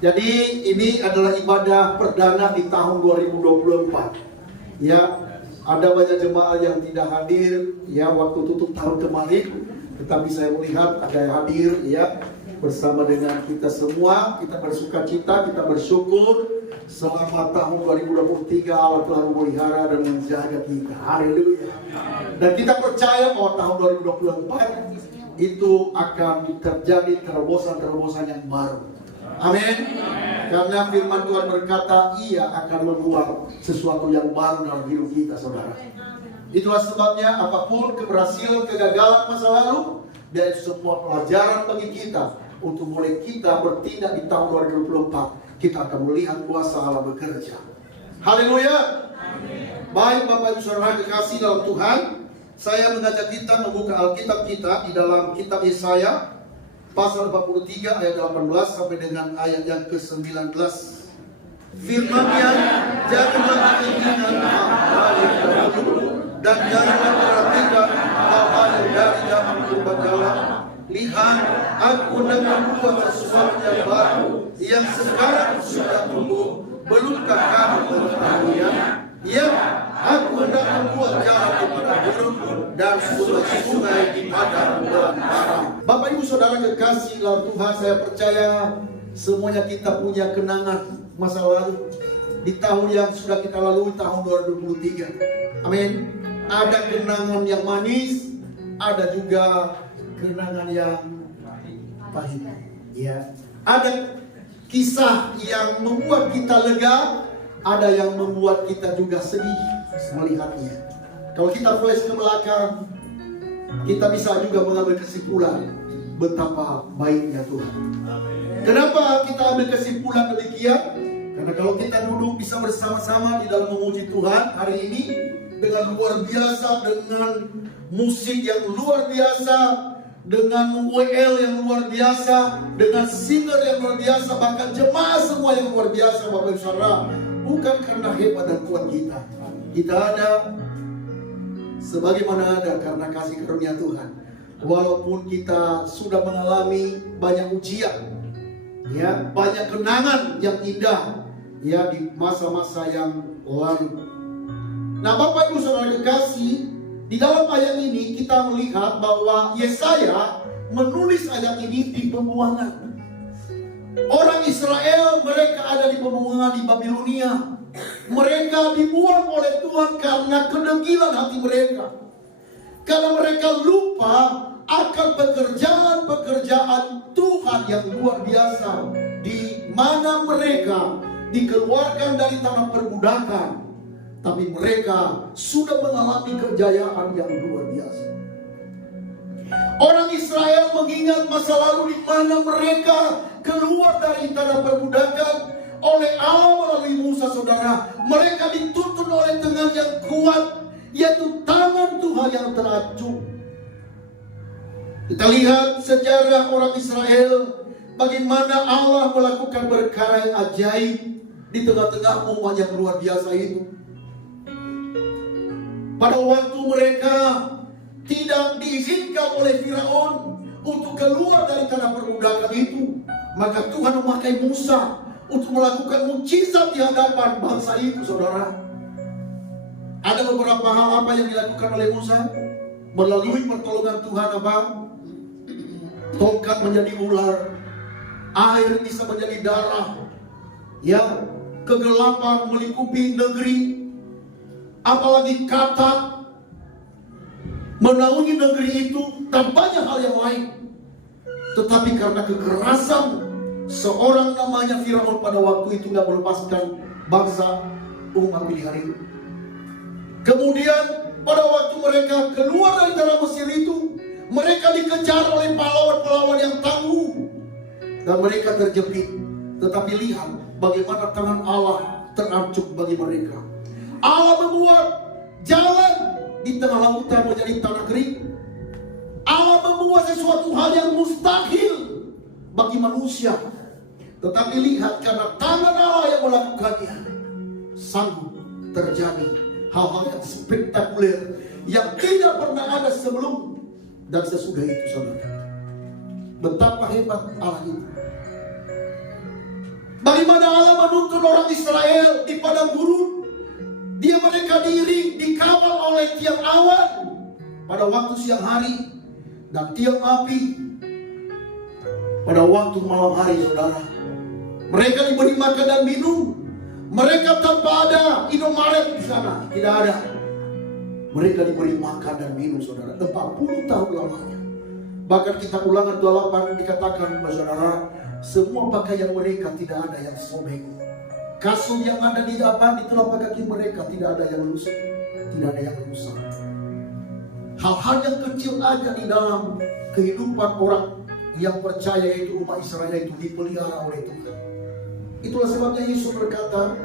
Jadi ini adalah ibadah perdana di tahun 2024. Ya, ada banyak jemaah yang tidak hadir ya waktu tutup tahun kemarin, tetapi saya melihat ada yang hadir ya bersama dengan kita semua. Kita bersuka cita, kita bersyukur selama tahun 2023 Allah telah memelihara dan menjaga kita. Haleluya. Dan kita percaya bahwa tahun 2024 itu akan terjadi terobosan-terobosan yang baru. Amin. Karena firman Tuhan berkata, Ia akan membuat sesuatu yang baru dalam hidup kita, saudara. Itulah sebabnya apapun keberhasilan, kegagalan masa lalu, dan itu semua pelajaran bagi kita untuk mulai kita bertindak di tahun 2024. Kita akan melihat kuasa Allah bekerja. Haleluya. Baik Bapak Ibu Saudara kekasih dalam Tuhan, saya mengajak kita membuka Alkitab kita di dalam kitab Yesaya pasal 43 ayat 18 sampai dengan ayat yang ke-19. Firman-Nya, janganlah ingat hal yang terdahulu dan janganlah perhatikan hal-hal yang dari zaman purbakala. Lihat, aku hendak membuat sesuatu yang baru yang sekarang sudah tumbuh. Belumkah kamu mengetahuinya? Ya, aku hendak membuat jalan di padang gurun dan sungai-sungai di padang belantara. Bapak Ibu Saudara kekasih dalam Tuhan, saya percaya semuanya kita punya kenangan masa lalu di tahun yang sudah kita lalui, tahun 2023. Amin. Ada kenangan yang manis, ada juga kenangan yang pahit. Ya. Ada kisah yang membuat kita lega, ada yang membuat kita juga sedih melihatnya. Kalau kita flash ke belakang, kita bisa juga mengambil kesimpulan betapa baiknya Tuhan. Kenapa kita ambil kesimpulan demikian? Karena kalau kita duduk bisa bersama-sama di dalam memuji Tuhan hari ini dengan luar biasa, dengan musik yang luar biasa, dengan WL yang luar biasa, dengan singer yang luar biasa, bahkan jemaah semua yang luar biasa, Bapak Ibu Saudara. Bukan karena hebat dan kuat kita. Kita ada sebagaimana ada karena kasih karunia Tuhan. Walaupun kita sudah mengalami banyak ujian, ya, banyak kenangan yang indah, ya, di masa-masa yang lalu. Nah, Bapak Ibu Saudara kekasih, di dalam ayat ini kita melihat bahwa Yesaya menulis ayat ini di pembuangan. Orang Israel, mereka ada di pembuangan di Babilonia. Mereka dibuang oleh Tuhan karena kedegilan hati mereka. Karena mereka lupa akan pekerjaan-pekerjaan Tuhan yang luar biasa, di mana mereka dikeluarkan dari tanah perbudakan, tapi mereka sudah mengalami kejayaan yang luar biasa. Orang Israel mengingat masa lalu di mana mereka keluar dari tanah perbudakan oleh Allah melalui Musa, saudara. Mereka dituntun oleh tangan yang kuat, yaitu tangan Tuhan yang teracung. Kita lihat sejarah orang Israel, bagaimana Allah melakukan perkara yang ajaib di tengah-tengah umat yang luar biasa itu. Pada waktu mereka tidak diizinkan oleh Firaun untuk keluar dari tanah perbudakan itu, maka Tuhan memakai Musa untuk melakukan mukjizat di hadapan bangsa itu, saudara. Ada beberapa hal apa yang dilakukan oleh Musa? Melalui pertolongan Tuhan apa? Tongkat menjadi ular, air bisa menjadi darah, ya, kegelapan melingkupi negeri, apalagi katak menaungi negeri itu, dan banyak hal yang lain. Tetapi karena kekerasan seorang namanya Firaun pada waktu itu nggak melepaskan bangsa umat pilihan itu. Kemudian pada waktu mereka keluar dari tanah Mesir itu, mereka dikejar oleh pahlawan-pahlawan yang tangguh dan mereka terjepit. Tetapi lihat bagaimana tangan Allah teracung bagi mereka. Allah membuat jalan di tengah lautan menjadi tanah kering. Allah membuat sesuatu hal yang mustahil bagi manusia. Tetapi lihat, karena tangan Allah yang melakukannya, sanggup terjadi hal-hal yang spektakuler yang tidak pernah ada sebelum dan sesudah itu, saudara. Betapa hebat Allah itu. Bagaimana Allah menuntun orang Israel di padang gurun. Mereka diiring, dikawal oleh tiang awan pada waktu siang hari dan tiang api pada waktu malam hari, saudara. Mereka diberi makan dan minum. Mereka tanpa ada Indomaret di sana, tidak ada. Mereka diberi makan dan minum, saudara, 40 tahun lamanya. Bahkan kitab Ulangan 28 dikatakan, saudara, semua pakaian mereka tidak ada yang sobek. Kasut yang ada di depan di telapak kaki mereka tidak ada yang rusak, tidak ada yang rusak. Hal-hal yang kecil aja di dalam kehidupan orang yang percaya, yaitu umat Israel, itu dipelihara oleh Tuhan. Itulah sebabnya Yesus berkata,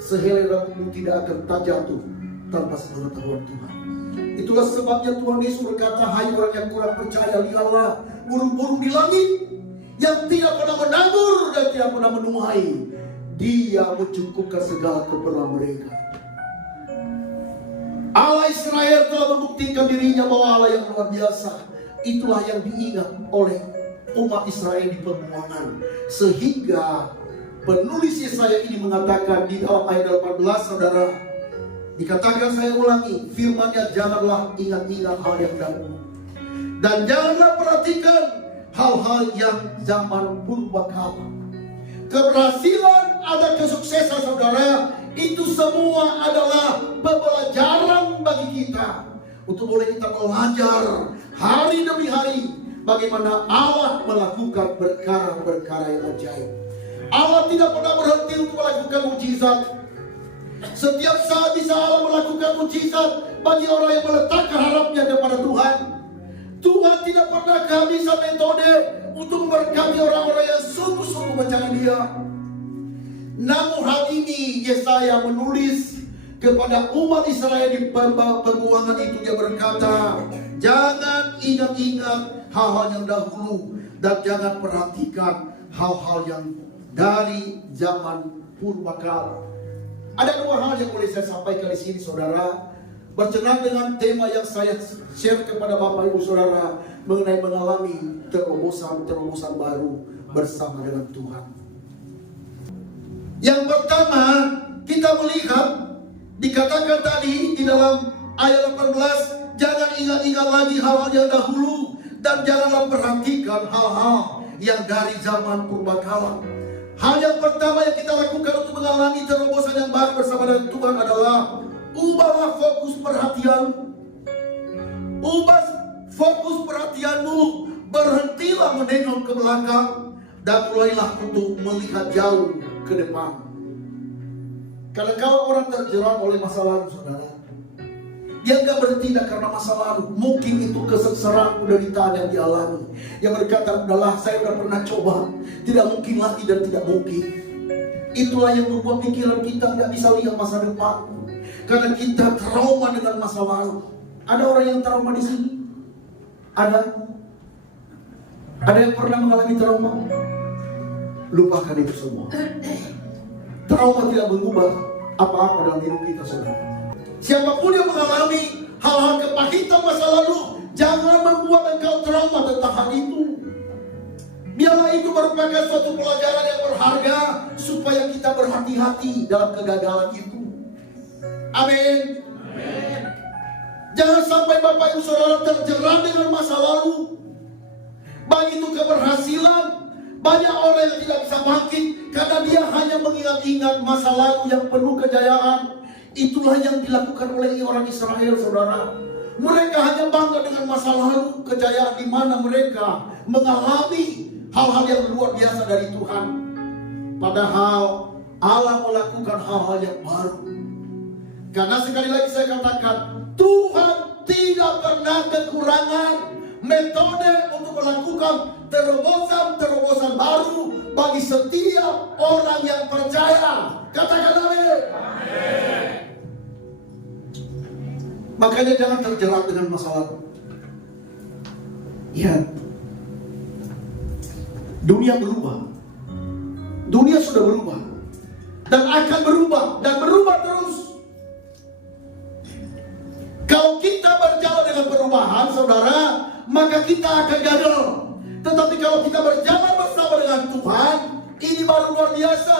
sehelai rambutmu tidak akan terjatuh tanpa sepengetahuan Tuhan. Itulah sebabnya Tuhan Yesus berkata, hai orang yang kurang percaya, lihatlah burung-burung di langit yang tidak pernah menabur dan tidak pernah menuai. Dia mencukupkan segala keperluan mereka. Allah Israel telah membuktikan dirinya bahwa Allah yang luar biasa. Itulah yang diingat oleh umat Israel di perbuangan. Sehingga penulis Yesaya ini mengatakan di dalam ayat 18, saudara, dikatakan, saya ulangi firman-Nya, janganlah ingat-ingat hal yang dahulu, dan janganlah perhatikan hal-hal yang zaman purbakala. Keberhasilan ada kesuksesan, saudara, itu semua adalah pembelajaran bagi kita, untuk boleh kita belajar hari demi hari bagaimana Allah melakukan perkara-perkara yang ajaib. Allah tidak pernah berhenti untuk melakukan mujizat. Setiap saat bisa Allah melakukan mujizat bagi orang yang meletakkan harapnya kepada Tuhan. Tuhan tidak pernah kehabisan metode untuk memberkati orang-orang yang sungguh-sungguh mencari Dia. Namun hal ini Yesaya menulis kepada umat Israel di perbuangan itu. Dia berkata, jangan ingat-ingat hal-hal yang dahulu, dan jangan perhatikan hal-hal yang dari zaman purbakala. Ada dua hal yang boleh saya sampaikan di sini, saudara, berkenaan dengan tema yang saya share kepada Bapak Ibu Saudara mengenai mengalami terobosan baru bersama dengan Tuhan. Yang pertama, kita melihat dikatakan tadi di dalam ayat 18, jangan ingat-ingat lagi hal-hal yang dahulu, dan janganlah perhatikan hal-hal yang dari zaman purbakala. Hal yang pertama yang kita lakukan untuk mengalami terobosan yang baru bersama dengan Tuhan adalah ubahlah fokus perhatianmu. Ubah fokus perhatianmu. Berhentilah menengok ke belakang dan mulailah untuk melihat jauh ke depan. Karena kalau orang terjerat oleh masa lalu, saudara, dia gak bertindak karena masa lalu. Mungkin itu kesengsaraan, penderitaan yang dialami. Yang berkata, udahlah, saya udah pernah coba, tidak mungkin lagi dan tidak mungkin. Itulah yang membuat pikiran kita gak bisa lihat masa depan. Karena kita trauma dengan masa lalu. Ada orang yang trauma di sini? Ada? Ada yang pernah mengalami trauma? Lupakan itu semua. Trauma tidak mengubah apa-apa dalam hidup kita, saudara. Siapapun yang mengalami hal-hal kepahitan masa lalu, jangan membuat engkau trauma tentang hal itu. Biarlah itu merupakan suatu pelajaran yang berharga, supaya kita berhati-hati dalam kegagalan itu. Amin. Amin. Jangan sampai Bapak Ibu Saudara terjerat dengan masa lalu. Baik itu keberhasilan, banyak orang yang tidak bisa bangkit karena dia hanya mengingat-ingat masa lalu yang penuh kejayaan. Itulah yang dilakukan oleh orang Israel, saudara. Mereka hanya bangga dengan masa lalu, kejayaan di mana mereka mengalami hal-hal yang luar biasa dari Tuhan. Padahal Allah melakukan hal-hal yang baru. Karena sekali lagi saya katakan, Tuhan tidak pernah kekurangan metode untuk melakukan terobosan baru bagi setiap orang yang percaya. Katakan amin. Makanya jangan terjerat dengan masa lalu. Ya, dunia berubah. Dunia sudah berubah dan akan berubah dan berubah terus. Kalau kita berjalan dengan perubahan, saudara, maka kita akan gagal. Tetapi kalau kita berjalan bersama dengan Tuhan, Ini baru luar biasa.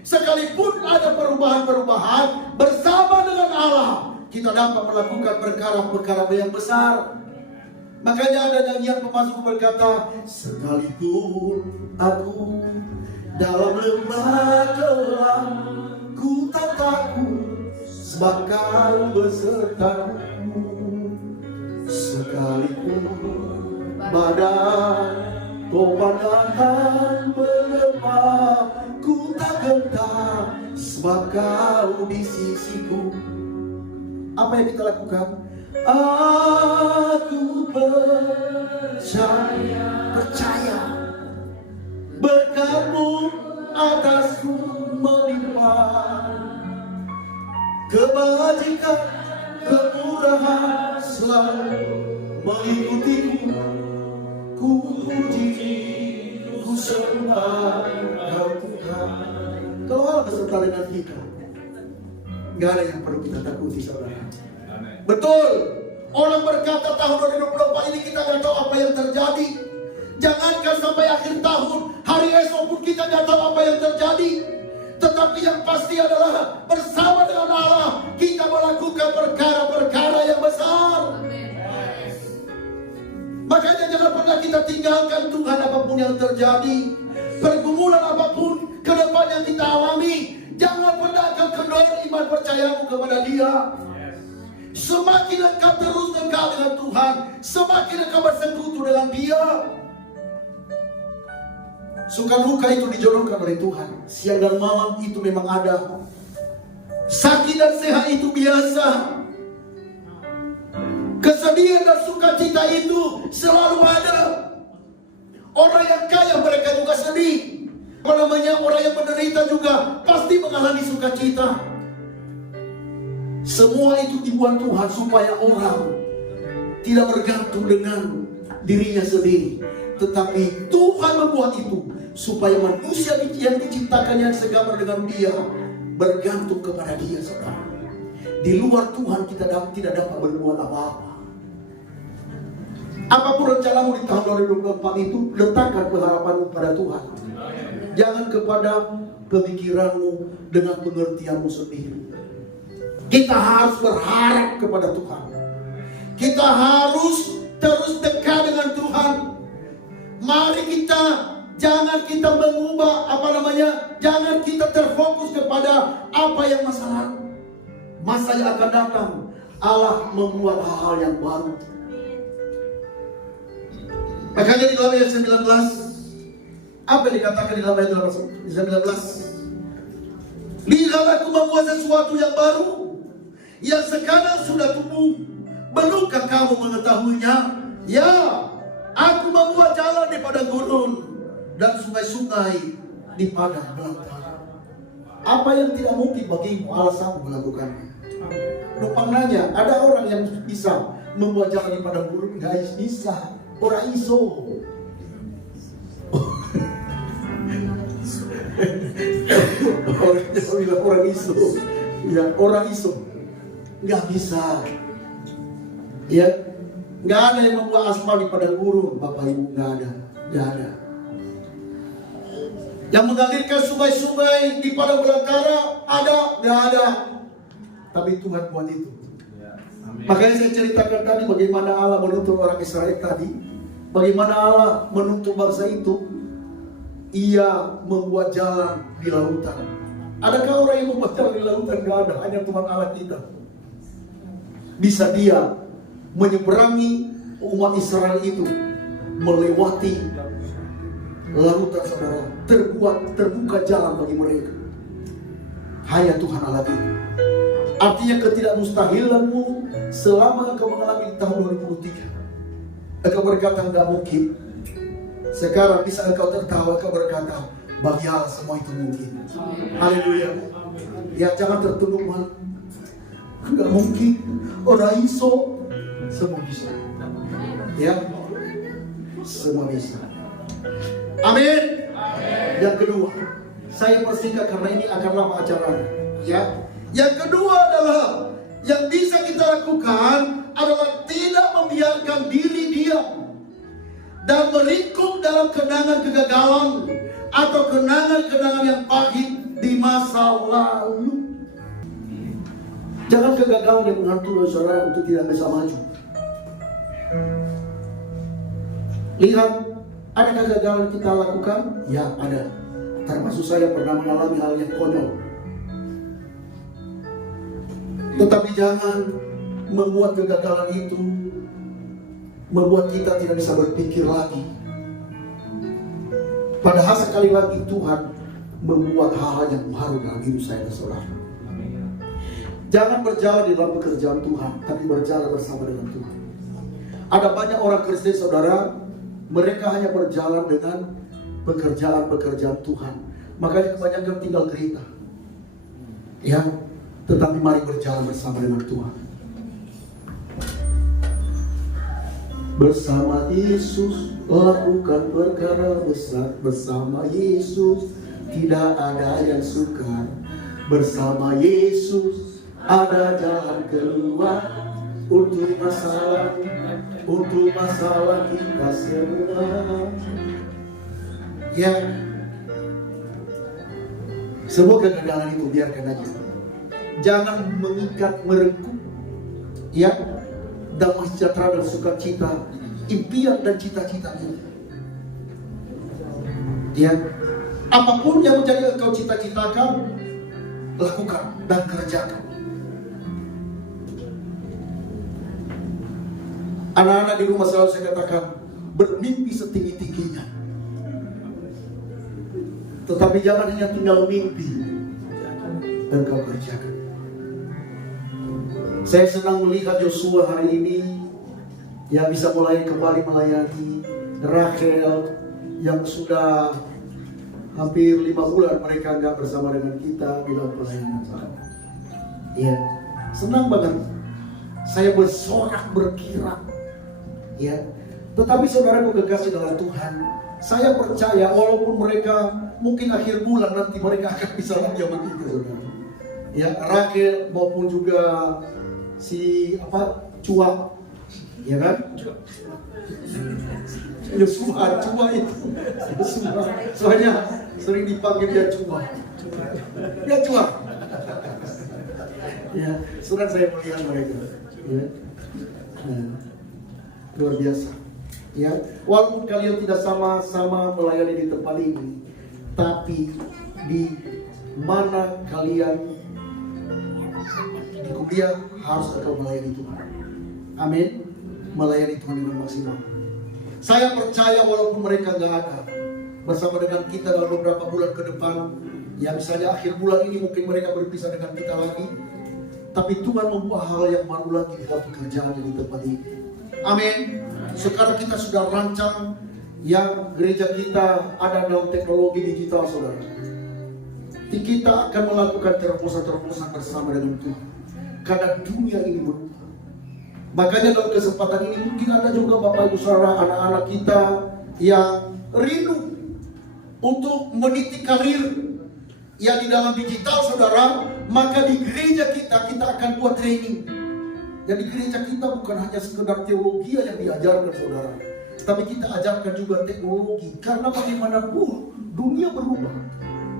Sekalipun ada perubahan-perubahan, bersama dengan Allah kita dapat melakukan perkara-perkara yang besar. Makanya ada nyanyian pemazmur berkata, sekalipun aku dalam lembah gelap, ku tak takut sebab Kau besertaku. Sekalipun badai topan akan menerpa, ku tak gentar sebab Kau di sisiku. Apa yang kita lakukan? Aku percaya berkat-Mu atasku melimpah, kebajikan, kemurahan selalu mengikutiku. Ku puji, ku sembah Kau Tuhan. Kalau Allah beserta dengan kita, gak ada yang perlu kita takuti, saudara. Betul, orang berkata tahun 2024 ini kita gak tahu apa yang terjadi. Jangankan sampai akhir tahun, hari esok pun kita gak tahu apa yang terjadi. Tetapi yang pasti adalah bersama dengan Allah kita melakukan perkara-perkara yang besar. Makanya jangan pernah kita tinggalkan Tuhan apapun yang terjadi. Pergumulan apapun ke depan yang kita alami, jangan pernah kau kendor iman percayamu kepada Dia. Semakin engkau terus dekat dengan Tuhan, semakin engkau bersekutu dengan Dia. Suka duka itu dijodohkan oleh Tuhan. Siang dan malam itu memang ada. Sakit dan sehat itu biasa. Kesedihan dan sukacita itu selalu ada. Orang yang kaya mereka juga sedih. Orang yang menderita juga pasti mengalami sukacita. Semua itu dibuat Tuhan supaya orang tidak bergantung dengan dirinya sendiri. Tetapi Tuhan membuat itu supaya manusia yang diciptakan yang segambar dengan Dia bergantung kepada Dia, saudara. Di luar Tuhan kita tidak dapat berbuat apa-apa. Apapun rencanamu di tahun 2024 itu, letakkan pengharapanmu pada Tuhan. Jangan kepada pemikiranmu dengan pengertianmu sendiri. Kita harus berharap kepada Tuhan. Kita harus terus dekat dengan Tuhan. Mari jangan kita mengubah jangan kita terfokus kepada apa yang masa lalu. Masa yang akan datang, Allah membuat hal-hal yang baru. Makanya di dalam ayat 19, apa yang dikatakan di dalam ayat 19? Lihat, aku membuat sesuatu yang baru, yang sekarang sudah tumbuh. Belumkah kamu mengetahuinya? Ya, aku membuat jalan di padang gurun dan sungai-sungai di padang belantara. Apa yang tidak mungkin bagimu, Allah sanggup melakukannya. Numpang nanya, ada orang yang bisa membuat jalan di padang gurun? Guys, bisa. Orang iso. Orang iso. Ya, orang iso. Nggak bisa. Ya, nggak ada yang membuat aspal di padang gurun, Bapak Ibu, nggak ada. Yang mengalirkan sungai-sungai di padang belantara nggak ada. Tapi Tuhan buat itu. Makanya saya ceritakan tadi bagaimana Allah menuntut orang Israel tadi. Bagaimana Allah menuntut bangsa itu. Ia membuat jalan di lautan. Adakah orang yang membuat jalan di lautan? Tidak ada. Hanya Tuhan Allah kita. Bisa Dia menyeberangi umat Israel itu, melewati lautan, saudara. Terbuka jalan bagi mereka. Hanya Tuhan Allah kita. Artinya ketidakmustahilanmu selama engkau mengalami tahun 2023. Engkau berkata enggak mungkin. Sekarang bisa engkau tertawa, engkau berkata bagi Allah semua itu mungkin. Haleluya. Ya, jangan tertunduk malu. Enggak mungkin. Orang iso. Semua bisa. Ya, semua bisa. Amin. Yang kedua, saya persingkat karena ini akan lama acaranya. Ya. Yang kedua adalah yang bisa kita lakukan adalah tidak membiarkan diri diam dan meringkuk dalam kenangan kegagalan, atau kenangan-kenangan yang pahit di masa lalu. Jangan kegagalan yang menghantui saudara untuk tidak bisa maju. Lihat, ada kegagalan yang kita lakukan? Ya, ada. Termasuk saya pernah mengalami hal yang konyol. Tetapi jangan membuat kegagalan itu membuat kita tidak bisa berpikir lagi. Padahal sekali lagi Tuhan membuat hal-hal yang baru dalam hidup saya dan saudara. Jangan berjalan di dalam pekerjaan Tuhan, tapi berjalan bersama dengan Tuhan. Ada banyak orang Kristen saudara, mereka hanya berjalan dengan pekerjaan-pekerjaan Tuhan. Makanya kebanyakan tinggal gerita. Ya, tetapi mari berjalan bersama dengan Tuhan. Bersama Yesus lakukan perkara besar. Bersama Yesus tidak ada yang sukar. Bersama Yesus ada jalan keluar untuk masalah kita semua. Ya, semua kegagalan itu biarkan aja. Jangan mengikat, merengkuh. Ya, damai sejahtera dan sukacita, impian dan cita-cita ini. Ya, apapun yang menjadi engkau cita-citakan, lakukan dan kerjakan. Anak-anak di rumah selalu saya katakan, bermimpi setinggi-tingginya. Tetapi jangan hanya tinggal mimpi dan kau kerjakan. Saya senang melihat Yosua hari ini yang bisa mulai kembali melayani. Rachel yang sudah hampir 5 bulan mereka nggak bersama dengan kita di dalam pelayanan. Ya, senang banget. Saya bersorak berkira. Ya, tetapi saudaraku kekasih dalam Tuhan, saya percaya walaupun mereka mungkin akhir bulan nanti mereka akan bisa lagi sama kita, saudara. Ya, Rachel maupun juga si Cua, ya kan? Yosua itu. Yosua. Soalnya sering dipanggil dia Cua. Ya Cua. Ya, sudah saya melihat mereka. Ya. Luar biasa. Ya, walaupun kalian tidak sama-sama melayani di tempat ini, tapi di mana kalian di kuliah harus engkau melayani Tuhan. Amin. Melayani Tuhan dengan maksimal. Saya percaya walaupun mereka nggak ada bersama dengan kita dalam beberapa bulan ke depan, ya misalnya akhir bulan ini mungkin mereka berpisah dengan kita lagi, tapi Tuhan membuat hal yang baru lagi di dalam pekerjaan di tempat ini. Amin. Sekarang kita sudah rancang yang gereja kita ada dalam teknologi digital, saudara. Kita akan melakukan terobosan-terobosan bersama dengan Tuhan. Karena dunia ini berubah. Makanya dalam kesempatan ini mungkin ada juga Bapak Ibu Saudara, anak-anak kita yang rindu untuk meniti karir yang di dalam digital, saudara. Maka di gereja kita akan buat training. Jadi gereja kita bukan hanya sekedar teologi yang diajarkan, saudara, tapi kita ajarkan juga teknologi. Karena bagaimanapun dunia berubah,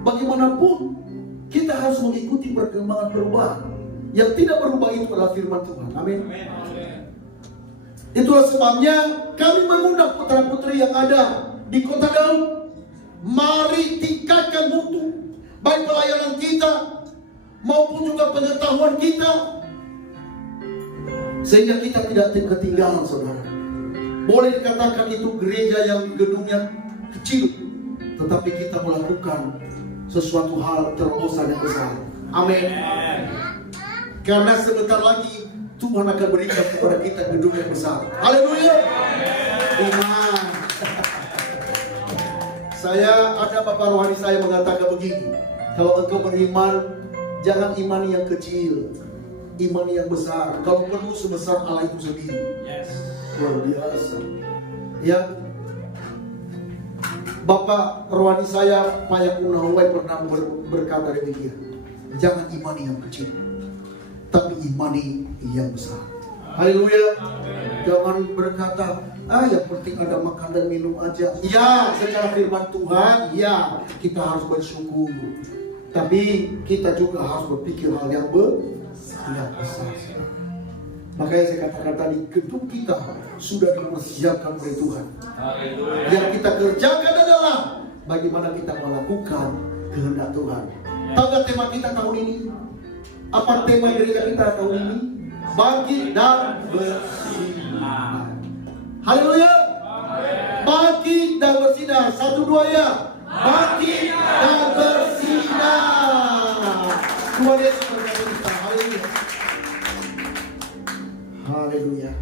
bagaimanapun kita harus mengikuti perkembangan perubahan. Yang tidak berubah itu adalah firman Tuhan. Amin. Itulah sebabnya kami mengundang putra-putri yang ada di Kota Daud. Mari tingkatkan mutu baik pelayanan kita maupun juga pengetahuan kita, sehingga kita tidak ketinggalan, saudara. Boleh dikatakan itu gereja yang gedungnya kecil, tetapi kita melakukan sesuatu hal terobosan yang besar. Amin. Karena sebentar lagi Tuhan akan berikan kepada kita gedung yang besar. Haleluya. Amin. Ada Bapak rohani saya mengatakan begini, kalau engkau beriman, jangan imani yang kecil, imani yang besar. Kalau perlu sebesar Allah itu sendiri. Luar biasa. Ya, Bapak rohani saya Pak Yakub Nahwai pernah berkata demikian, jangan imani yang kecil, tapi imani yang besar. Haleluya. Jangan berkata, yang penting ada makan dan minum aja. Ya, secara firman Tuhan, ya, kita harus bersyukur. Tapi kita juga harus berpikir hal yang besar. Makanya saya katakan tadi, gedung kita sudah dipersiapkan oleh Tuhan. Yang kita kerjakan adalah bagaimana kita melakukan kehendak Tuhan. Tahu gak tema kita tahun ini? Apa tema gereja kita tahun ini? Bangkit dan bersinar. Haleluya. Bangkit dan bersinar. 1, 2 ya. Bangkit dan bersinar. Tuhan Yesus berkata kita. Haleluya. Haleluya.